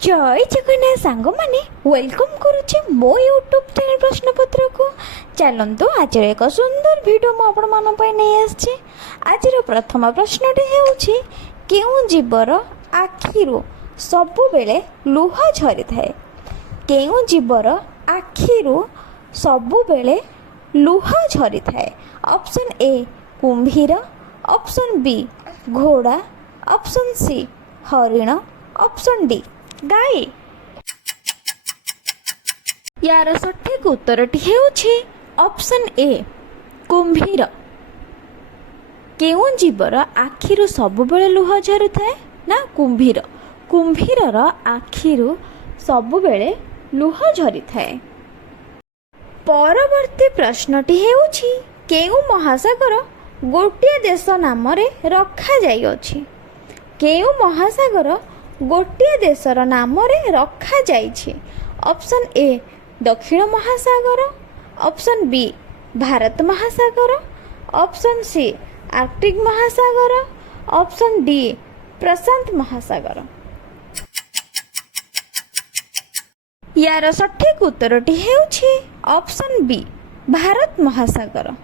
जय जगन्नाथ सांग मैंने वेलकम करुचे मो यूट्यूब चैनल प्रश्नपत्र को चलतु आज एक सुंदर वीडियो मुझे नहीं आसी। आज प्रथम प्रश्नटी होउछि केउ जीवर आखिरु सबु बेले लुह झरी थाए। केउ जीवर आखिरु सबु बेले लुह झरी थाए। ऑप्शन ए कुंभीर, ऑप्शन बी घोड़ा, ऑप्शन सी हरिण, ऑप्शन डी गाई। यार सठिक उत्तरटी हेउछि ऑप्शन ए कुंभीर। केउ जीवर आखिरु सबुबेले लुह झरुଥାଏ ना कुंभीर। कुंभीरर आखिरु सबुबेले लुह झरिଥାଏ। परवर्ती प्रश्नटी हेउछि केउ महासागर गोटिए देश नामरे रखा जाई अछि। केउ महासागर गोटिए देशर नामरे रखा जाइछि। ऑप्शन ए दक्षिण महासागर, ऑप्शन बी भारत महासागर, ऑप्शन सी आर्कटिक महासागर, ऑप्शन डी प्रशांत महासागर। यार सठिक उत्तरटी हेउछि ऑप्शन बी भारत महासागर।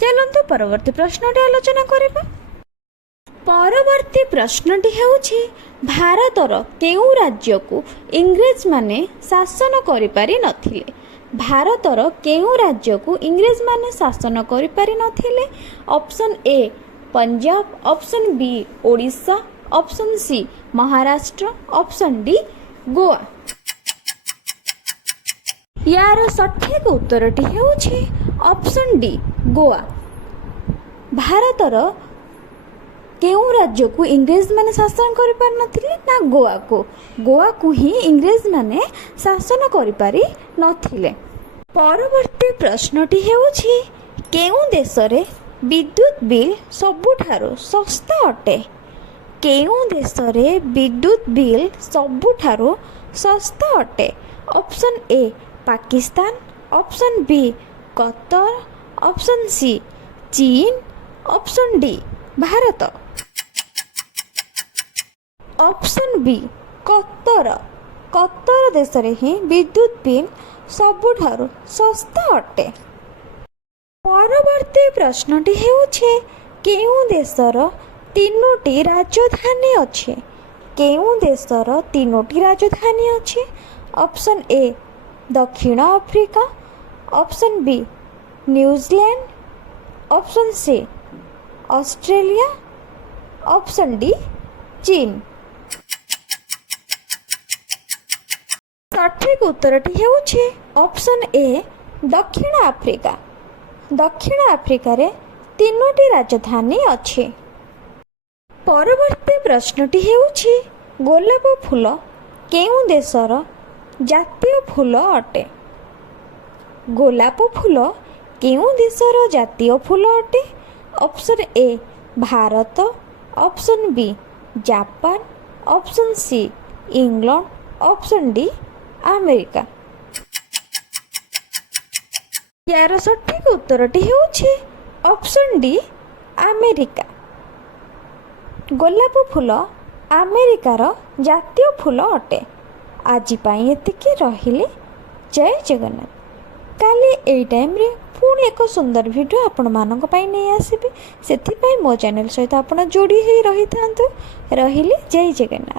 चलंतु परवर्ती प्रश्नटी आलोचना करिबा। परवर्ती प्रश्नटी हेउछि भारतर केउ राज्य को इंग्रेज माने शासन करि पारि नथिले। भारतर केउ राज्य को इंग्रेज माने शासन करि पारि नथिले। Option A Punjab, option B Odisha, option C Maharashtra, option D Goa. यार सठिक उत्तरटी हेउछि ऑप्शन डी गोवा। भारतर केउ राज्य को इंग्रेज माने शासन करि पार नथिले ना गोवा को ही इंग्रेज माने शासन करि पारि नथिले। परवर्ती प्रश्नटी हेउछि केउ देश रे विद्युत बिल सबुठारो सस्ता अटे। केउ देश रे विद्युत बिल सबुठारो सस्ता अटे। Option A Pakistan, option B Qatar, option C चीन, option D Bharat. Option B Qatar. Qatar देश रे ही विद्युत बिल सबुठारो सस्ता अटे। परवर्ती प्रश्नटी हेउछि केउ देशर तीनोटी राजधानी अछि। केउ देशर तीनोटी राजधानी अछि। ऑप्शन ए दक्षिण Africa, option B New Zealand, option C Australia, option D चीन। सठिक उत्तरटी हेउछि ऑप्शन ए दक्षिण अफ्रीका। दक्षिण अफ्रीका रे तीनोटी राजधानी अछि। परवर्ती प्रश्नटी हेउछि गोलाप फूल केउ देशर जातीय फूल अटे। गोलाप फूल केउ देशर जातीय फूल अटे। Option A Bharat, option B Japan, option C England, option D America. यार सठिक उत्तरटी हेउछि ऑप्शन डी अमेरिका। गोलाप फूल अमेरिकार जातीय फूल अटे। आज पाई एतिकी रहिले। जय जगन्नाथ। काली एई टाइम रे पुणी एक सुंदर वीडियो आपण मानक पाई नहीं आसीबे। सेथि पाई मो चैनल सहित आपण जोड़ी ही रही थांतु। रहिले जय जगन्नाथ।